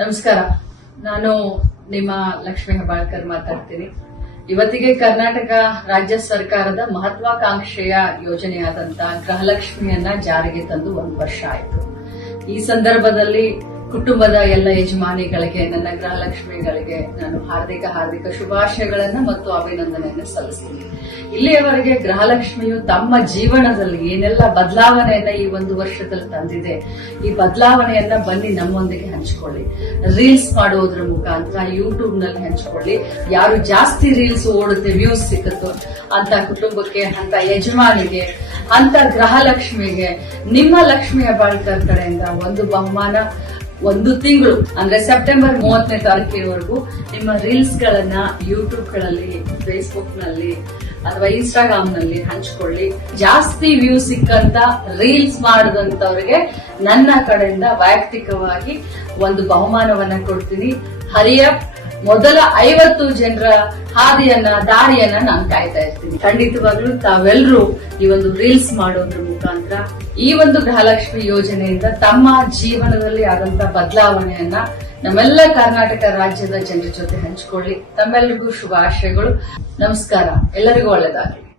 ನಮಸ್ಕಾರ. ನಾನು ನಿಮ್ಮ ಲಕ್ಷ್ಮೀ ಹೆಬ್ಬಾಳ್ಕರ್ ಮಾತಾಡ್ತೀನಿ. ಇವತ್ತಿಗೆ ಕರ್ನಾಟಕ ರಾಜ್ಯ ಸರ್ಕಾರದ ಮಹತ್ವಾಕಾಂಕ್ಷೆಯ ಯೋಜನೆಯಾದಂತಹ ಗೃಹಲಕ್ಷ್ಮಿಯನ್ನ ಜಾರಿಗೆ ತಂದು 1 ವರ್ಷ ಆಯಿತು. ಈ ಸಂದರ್ಭದಲ್ಲಿ ಕುಟುಂಬದ ಎಲ್ಲ ಯಜಮಾನಿಗಳಿಗೆ, ನನ್ನ ಗೃಹಲಕ್ಷ್ಮಿಗಳಿಗೆ ನಾನು ಹಾರ್ದಿಕ ಶುಭಾಶಯಗಳನ್ನ ಮತ್ತು ಅಭಿನಂದನೆಯನ್ನು ಸಲ್ಲಿಸ್ತೀನಿ. ಇಲ್ಲಿಯವರೆಗೆ ಗೃಹಲಕ್ಷ್ಮಿಯು ತಮ್ಮ ಜೀವನದಲ್ಲಿ ಏನೆಲ್ಲ ಬದಲಾವಣೆಯನ್ನ ಈ 1 ವರ್ಷದಲ್ಲಿ ತಂದಿದೆ, ಈ ಬದಲಾವಣೆಯನ್ನ ಬನ್ನಿ ನಮ್ಮೊಂದಿಗೆ ಹಂಚಿಕೊಳ್ಳಿ. ರೀಲ್ಸ್ ಮಾಡೋದ್ರ ಮುಖಾಂತರ ಯೂಟ್ಯೂಬ್ ನಲ್ಲಿ ಹಂಚಿಕೊಳ್ಳಿ. ಯಾರು ಜಾಸ್ತಿ ರೀಲ್ಸ್ ಓಡುತ್ತೆ, ವ್ಯೂಸ್ ಸಿಕ್ಕುತ್ತೋ ಅಂತ ಕುಟುಂಬಕ್ಕೆ, ಅಂತ ಯಜಮಾನಿಗೆ, ಅಂತ ಗೃಹಲಕ್ಷ್ಮಿಗೆ ನಿಮ್ಮ ಲಕ್ಷ್ಮೀ ಹೆಬ್ಬಾಳ್ಕರ್ ಕಡೆಯಿಂದ ಒಂದು ಬಹುಮಾನ 1 ತಿಂಗಳು ಅಂದ್ರೆ ಸೆಪ್ಟೆಂಬರ್ 30ನೇ ತಾರೀಕಿನವರೆಗೂ ನಿಮ್ಮ ರೀಲ್ಸ್ ಗಳನ್ನ ಯೂಟ್ಯೂಬ್ ಗಳಲ್ಲಿ, ಫೇಸ್ಬುಕ್ ನಲ್ಲಿ ಅಥವಾ ಇನ್ಸ್ಟಾಗ್ರಾಮ್ ನಲ್ಲಿ ಹಂಚಿಕೊಳ್ಳಿ. ಜಾಸ್ತಿ ವ್ಯೂ ಸಿಕ್ಕಂತ ರೀಲ್ಸ್ ಮಾಡಿದಂತವರಿಗೆ ನನ್ನ ಕಡೆಯಿಂದ ವೈಯಕ್ತಿಕವಾಗಿ ಒಂದು ಬಹುಮಾನವನ್ನ ಕೊಡ್ತೀನಿ. ಹರಿಯಪ್ ಮೊದಲ 50 ಜನರ ದಾರಿಯನ್ನ ನಾನು ಕಾಯ್ತಾ ಇರ್ತೀನಿ. ಖಂಡಿತವಾಗ್ಲೂ ತಾವೆಲ್ಲರೂ ಈ ಒಂದು ರೀಲ್ಸ್ ಮಾಡೋದ್ರ ಮುಖಾಂತರ ಈ ಒಂದು ಗೃಹಲಕ್ಷ್ಮಿ ಯೋಜನೆಯಿಂದ ತಮ್ಮ ಜೀವನದಲ್ಲಿ ಆದಂತ ಬದಲಾವಣೆಯನ್ನ ನಮ್ಮೆಲ್ಲ ಕರ್ನಾಟಕ ರಾಜ್ಯದ ಜನರ ಜೊತೆ ಹಂಚಿಕೊಳ್ಳಿ. ತಮ್ಮೆಲ್ಲರಿಗೂ ಶುಭಾಶಯಗಳು. ನಮಸ್ಕಾರ. ಎಲ್ಲರಿಗೂ ಒಳ್ಳೆಯದಾಗಲಿ.